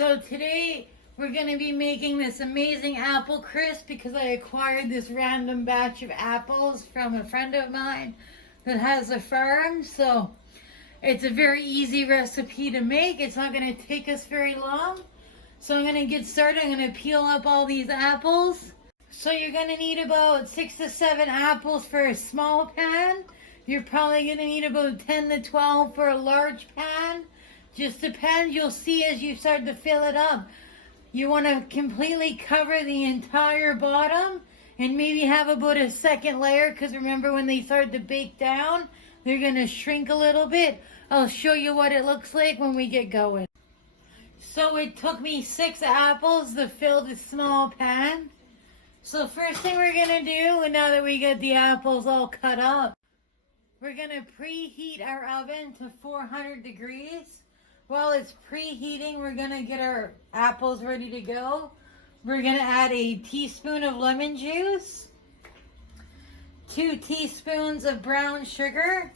So today we're going to be making this amazing apple crisp because I acquired this random batch of apples from a friend of mine that has a farm. So it's a very easy recipe to make. It's not going to take us very long. So I'm going to get started. I'm going to peel up all these apples. So you're going to need about 6 to 7 apples for a small pan. You're probably going to need about 10 to 12 for a large pan. Just depends. You'll see as you start to fill it up. You want to completely cover the entire bottom and maybe have about a second layer, because remember when they start to bake down, they're going to shrink a little bit. I'll show you what it looks like when we get going. So it took me 6 apples to fill this small pan. So first thing we're going to do, and now that we get the apples all cut up, we're going to preheat our oven to 400 degrees. While it's preheating, we're going to get our apples ready to go. We're going to add a teaspoon of lemon juice, 2 teaspoons of brown sugar.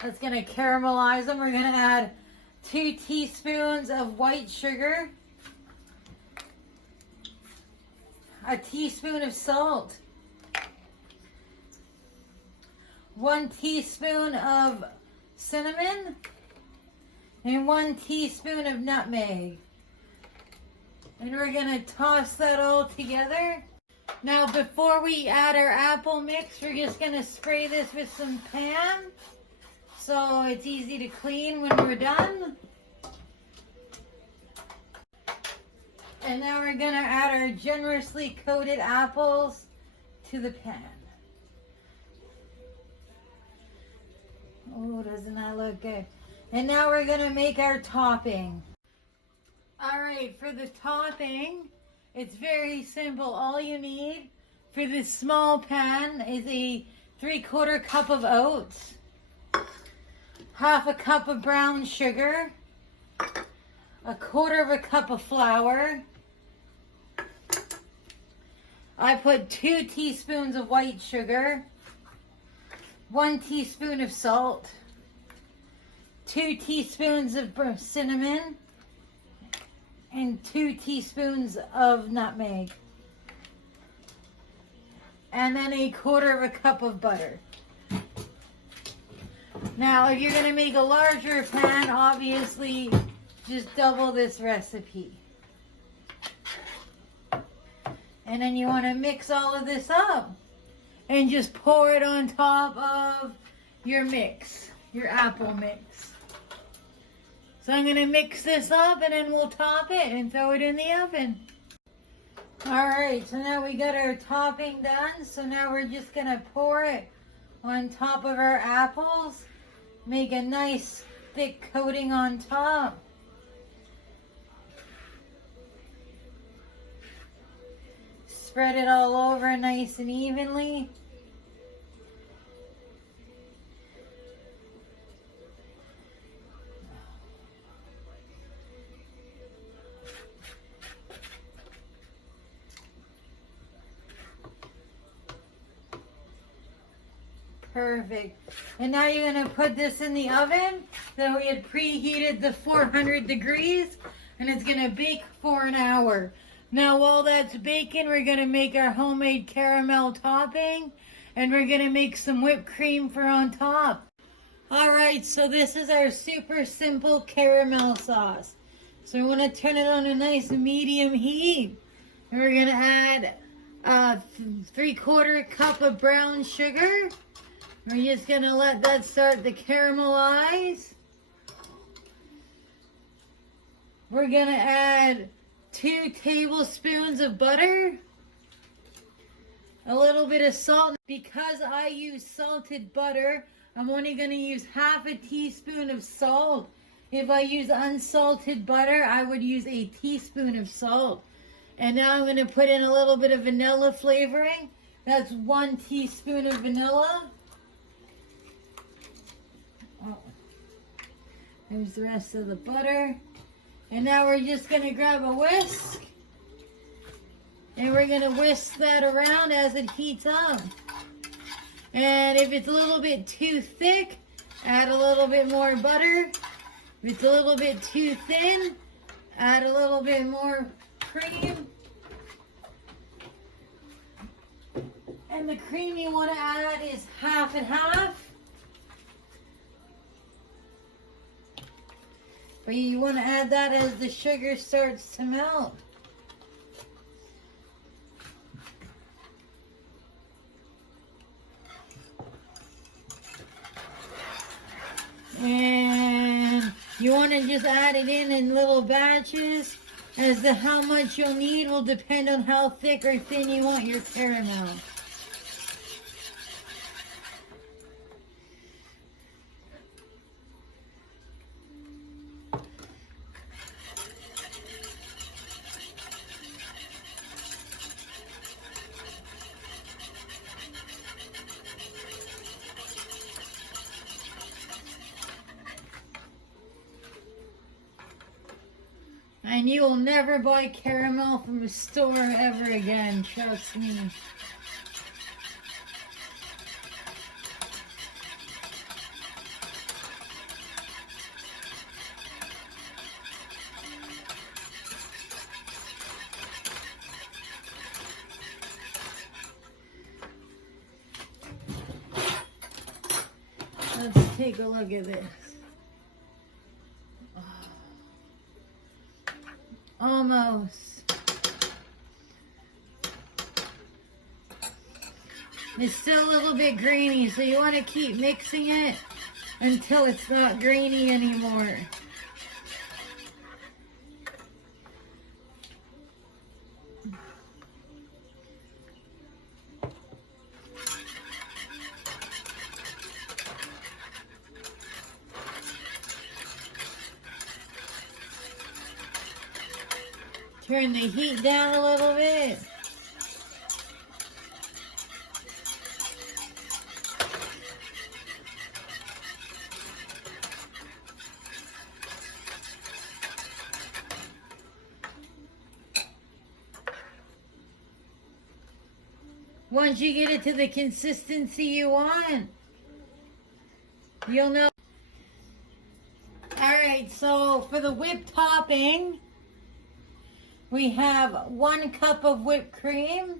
That's going to caramelize them. We're going to add 2 teaspoons of white sugar, a teaspoon of salt, 1 teaspoon of cinnamon, and 1 teaspoon of nutmeg. And we're going to toss that all together. Now before we add our apple mix, we're just going to spray this with some Pam so it's easy to clean when we're done. And now we're going to add our generously coated apples to the pan. Oh, doesn't that look good? And now we're going to make our topping. Alright, for the topping, it's very simple. All you need for this small pan is a 3/4 cup of oats, half a cup of brown sugar, 1/4 cup of flour. I put 2 teaspoons of white sugar, 1 teaspoon of salt, 2 teaspoons of cinnamon, and 2 teaspoons of nutmeg. And then 1/4 cup of butter. Now, if you're going to make a larger pan, obviously just double this recipe. And then you want to mix all of this up and just pour it on top of your mix, your apple mix. So I'm going to mix this up and then we'll top it and throw it in the oven. Alright, so now we got our topping done. So now we're just going to pour it on top of our apples. Make a nice thick coating on top. Spread it all over nice and evenly. Perfect. And now you're going to put this in the oven that we had preheated to 400 degrees, and it's going to bake for an hour. Now while that's baking, we're going to make our homemade caramel topping, and we're going to make some whipped cream for on top. Alright, so this is our super simple caramel sauce. So we want to turn it on a nice medium heat, and we're going to add 3/4 cup of brown sugar. We're just going to let that start to caramelize. We're going to add 2 tablespoons of butter, a little bit of salt. Because I use salted butter, I'm only going to use half a teaspoon of salt. If I use unsalted butter, I would use a teaspoon of salt. And now I'm going to put in a little bit of vanilla flavoring. That's 1 teaspoon of vanilla. Oh, there's the rest of the butter. And now we're just going to grab a whisk. And we're going to whisk that around as it heats up. And if it's a little bit too thick, add a little bit more butter. If it's a little bit too thin, Add a little bit more cream. And the cream you want to add is half and half. But you want to add that as the sugar starts to melt. And you want to just add it in little batches. As to how much you'll need will depend on how thick or thin you want your caramel. And you will never buy caramel from a store ever again, trust me. Let's take a look at this. Almost. It's still a little bit grainy, so you want to keep mixing it until it's not grainy anymore. Turn the heat down a little bit. Once you get it to the consistency you want, you'll know. Alright, so for the whipped topping, we have 1 cup of whipped cream,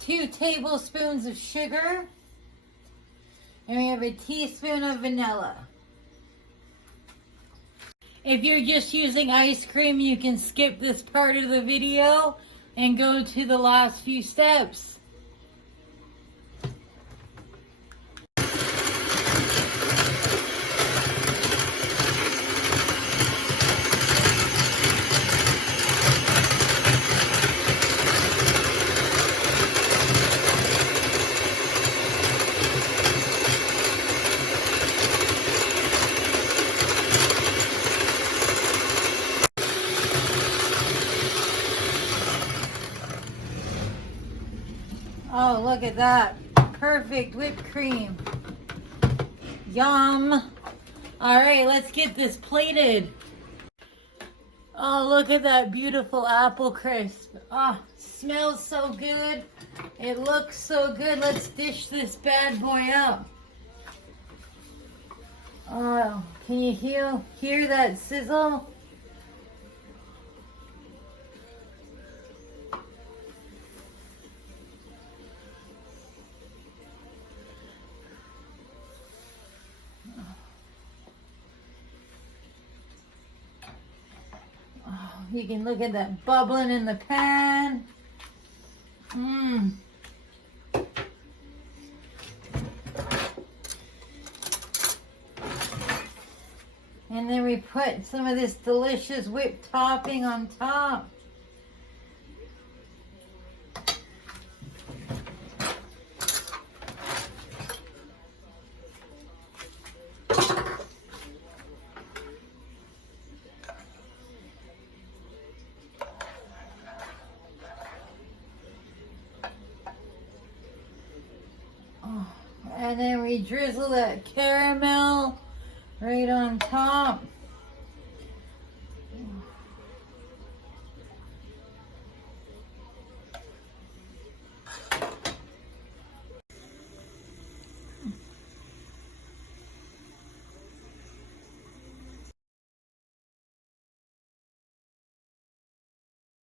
2 tablespoons of sugar, and we have a teaspoon of vanilla. If you're just using ice cream, you can skip this part of the video and go to the last few steps. Oh, look at that. Perfect whipped cream. Yum. All right, let's get this plated. Oh, look at that beautiful apple crisp. Oh, smells so good. It looks so good. Let's dish this bad boy up. Oh, can you hear that sizzle? You can look at that bubbling in the pan. Mmm. And then we put some of this delicious whipped topping on top. And then we drizzle that caramel right on top.